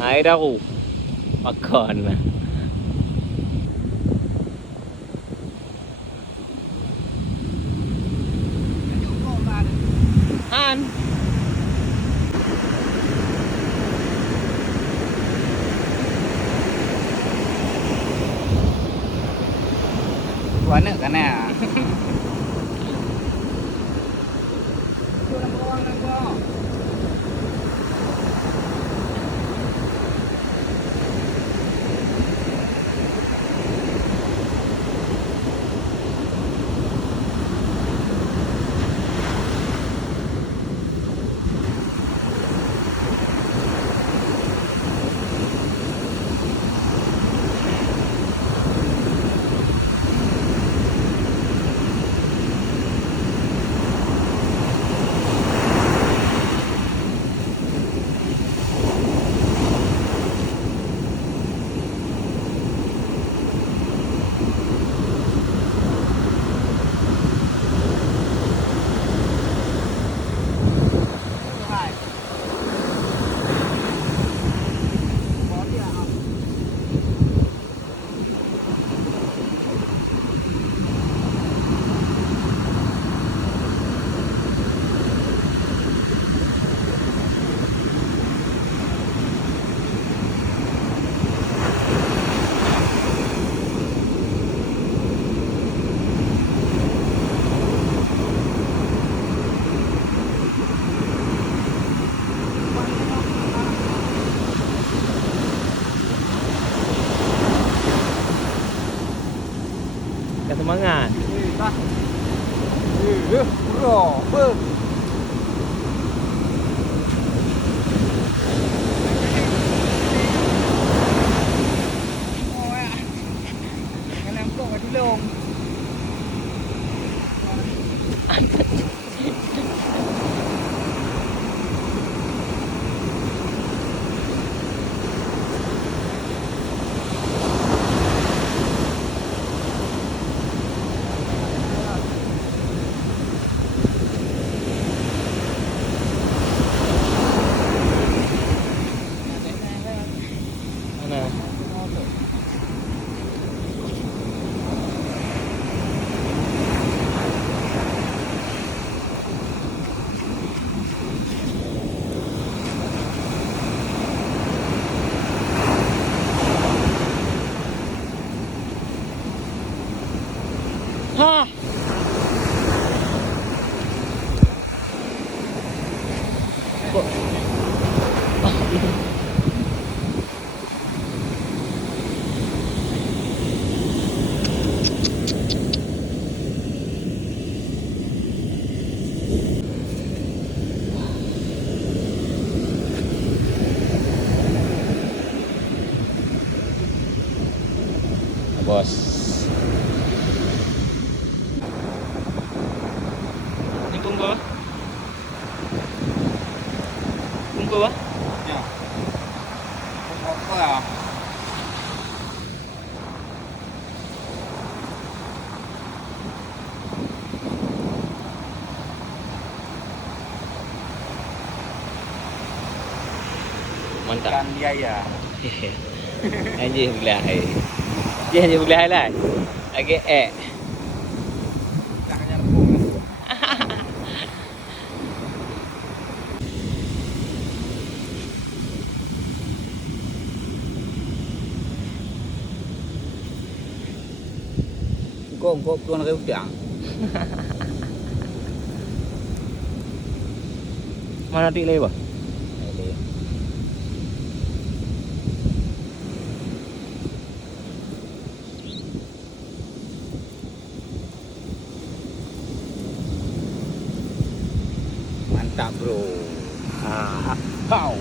Air aku makan lah. Han. Warna kan ya. Kat semangat. Bro, ber. Mana? Ha. Kok. Bos. Ni punggu apa? Punggu apa? Ya. Apa ya? Mantap. Ikan biaya. Anjing belah air. Dia hanya belah air lah. Lagi Tangannya lembung. Kok tuan ke udang. Mana tik lagi bah? Mantap bro. Ah, Kau.